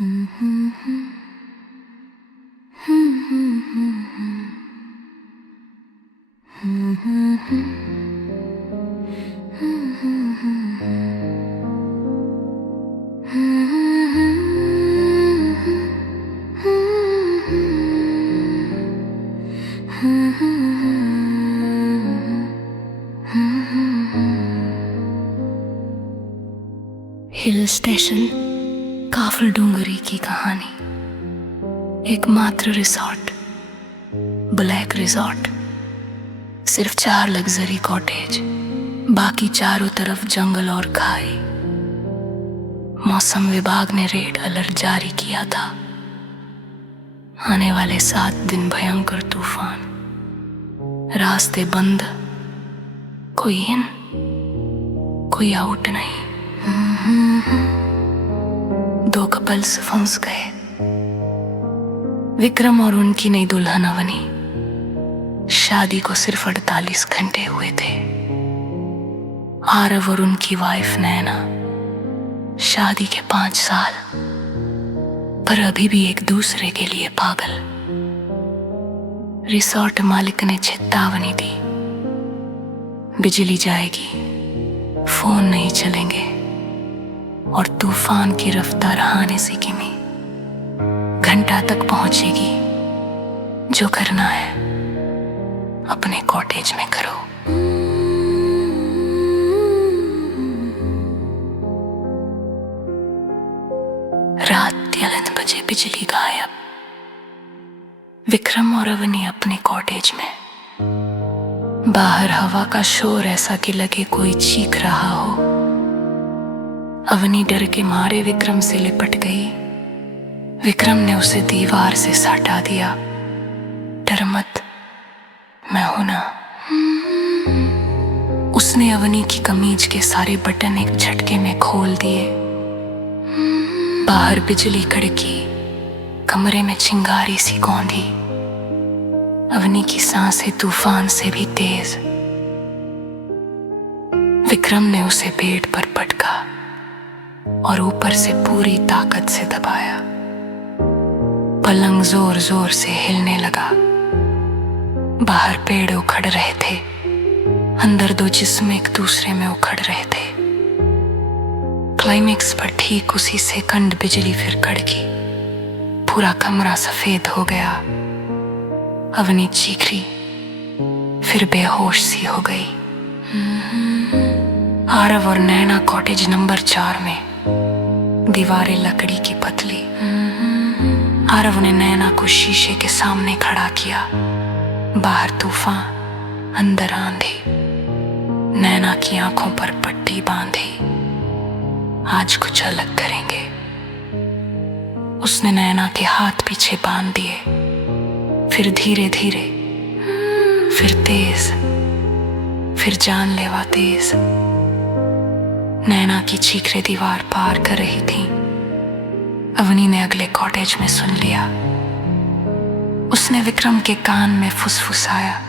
Hill station काफल डूंगरी की कहानी। एकमात्र रिसॉर्ट, ब्लैक रिसॉर्ट। सिर्फ 4 लग्जरी कॉटेज, बाकी चारों तरफ जंगल और खाई। मौसम विभाग ने रेड अलर्ट जारी किया था। आने वाले 7 दिन भयंकर तूफान, रास्ते बंद, कोई इन कोई आउट नहीं। 2 कपल्स फंस गए, विक्रम और उनकी नई दुल्हन अवनी। शादी को सिर्फ 48 घंटे हुए थे। आरव और उनकी वाइफ नैना, शादी के 5 साल, पर अभी भी एक दूसरे के लिए पागल। रिसॉर्ट मालिक ने चेतावनी दी, बिजली जाएगी, फोन नहीं चलेंगे और तूफान की रफ्तार आने से किमी घंटा तक पहुंचेगी। जो करना है अपने कॉटेज में करो। रात 3 बजे बिजली गायब। विक्रम और अवनी अपने कॉटेज में। बाहर हवा का शोर ऐसा कि लगे कोई चीख रहा हो। अवनी डर के मारे विक्रम से लिपट गई। विक्रम ने उसे दीवार से सटा दिया। डर मत, मैं हूं ना। उसने अवनी की कमीज के सारे बटन एक झटके में खोल दिए। बाहर बिजली कड़की, कमरे में चिंगारी सी गौंधी। अवनी की सांसें तूफान से भी तेज। विक्रम ने उसे पेट पर पटका और ऊपर से पूरी ताकत से दबाया। पलंग जोर जोर से हिलने लगा। बाहर पेड़ उखड़ रहे थे, अंदर 2 जिस्म एक दूसरे में उखड़ रहे थे। क्लाइमेक्स पर ठीक उसी सेकंड बिजली फिर कड़की। पूरा कमरा सफेद हो गया। अवनी चीखी, फिर बेहोश सी हो गई। आरव और नैना कॉटेज नंबर 4 में। दीवारें लकड़ी की पतली। आरव ने नैना को शीशे के सामने खड़ा किया। बाहर तूफान, अंदर आंधी। नैना की आंखों पर पट्टी बांधी। आज कुछ अलग करेंगे। उसने नैना के हाथ पीछे बांध दिए, फिर धीरे धीरे, फिर तेज, फिर जानलेवा तेज। नैना की चीखें दीवार पार कर रही थी। अवनी ने अगले कॉटेज में सुन लिया। उसने विक्रम के कान में फुसफुसाया,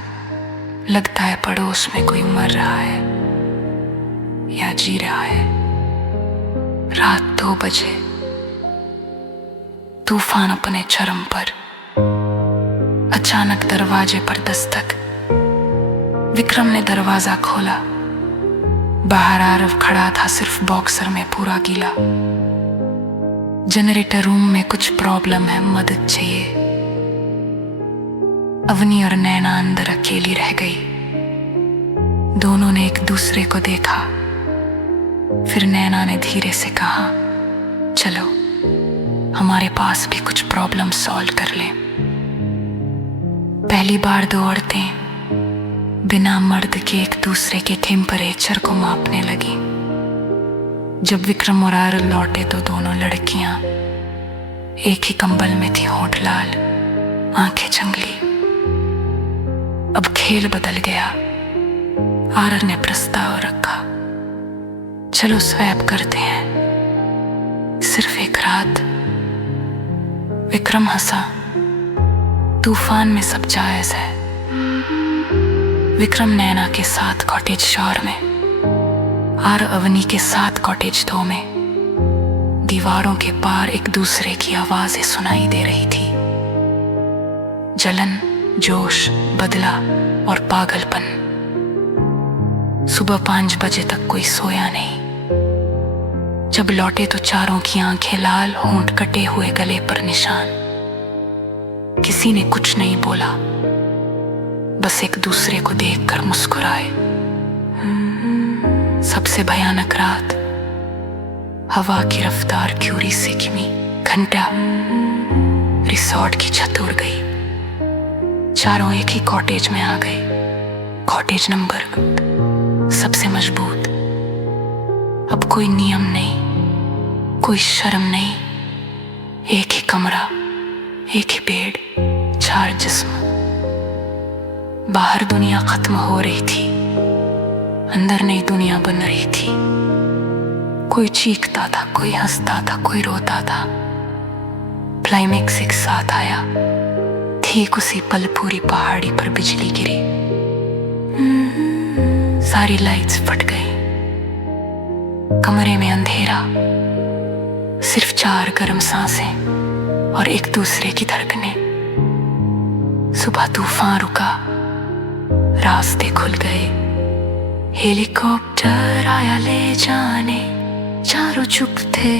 लगता है पड़ोस में कोई मर रहा है या जी रहा है। रात 2 बजे, तूफान अपने चरम पर। अचानक दरवाजे पर दस्तक। विक्रम ने दरवाजा खोला। बाहर आरव खड़ा था, सिर्फ बॉक्सर में, पूरा गीला। जनरेटर रूम में कुछ प्रॉब्लम है, मदद चाहिए। अवनी और नैना अंदर अकेली रह गई। दोनों ने एक दूसरे को देखा। फिर नैना ने धीरे से कहा, चलो हमारे पास भी कुछ प्रॉब्लम सॉल्व कर लें। पहली बार 2 औरतें बिना मर्द के एक दूसरे के टेम्परेचर को मापने लगी। जब विक्रम और आरव लौटे तो दोनों लड़कियां एक ही कंबल में थी, होंठ लाल, आंखें जंगली। अब खेल बदल गया। आरव ने प्रस्ताव रखा, चलो स्वैप करते हैं, सिर्फ एक रात। विक्रम हंसा, तूफान में सब जायज है। विक्रम नैना के साथ कॉटेज 4 में, आर अवनी के साथ कॉटेज 2 में। दीवारों के पार एक दूसरे की आवाजें सुनाई दे रही थी। जलन, जोश, बदला और पागलपन। सुबह 5 बजे तक कोई सोया नहीं। जब लौटे तो चारों की आंखें लाल, होंठ कटे हुए, गले पर निशान। किसी ने कुछ नहीं बोला, बस एक दूसरे को देखकर मुस्कुराए। सबसे भयानक रात, हवा की रफ्तार क्यूरी से किमी। घंटा, रिसोर्ट की छत उड़ गई। चारों एक ही कॉटेज में आ गए। कॉटेज नंबर सबसे मजबूत। अब कोई नियम नहीं, कोई शर्म नहीं। एक ही कमरा, एक ही बेड, 4 जिस्म। बाहर दुनिया खत्म हो रही थी, अंदर नई दुनिया बन रही थी। कोई चीखता था, कोई हंसता था, कोई रोता था। क्लाइमेक्स एक साथ आया। ठीक उसी पल पूरी पहाड़ी पर बिजली गिरी। सारी लाइट्स फट गई। कमरे में अंधेरा, सिर्फ 4 गर्म सांसें और एक दूसरे की धड़कनें। सुबह तूफान रुका, रास्ते खुल गए। हेलीकॉप्टर आया ले जाने, चारों चुप थे।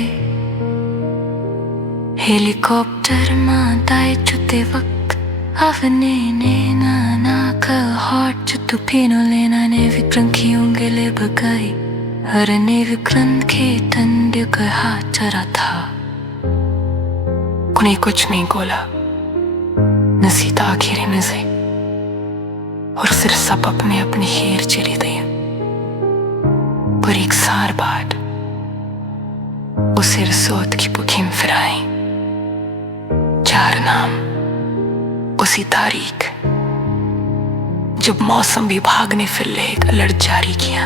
हेलीकॉप्टर माताए चुते वक्त avne na na ka heart chutu pino lena ne vikran ki ungele bagai har ne vikran ke tande ka हाथ चरा था। उन्हें कुछ नहीं बोला, नसीता आखिरी में से, और सिर्फ सब अपने अपने हेर चली गए। पर एक सार बाद उसे रसोद की बुकिंग फिराई। 4 नाम, उसी तारीख जब मौसम विभाग ने फिर एक अलर्ट जारी किया।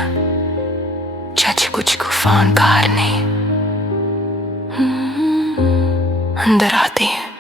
चाचे कुछ तूफान बाहर नहीं, अंदर आते हैं।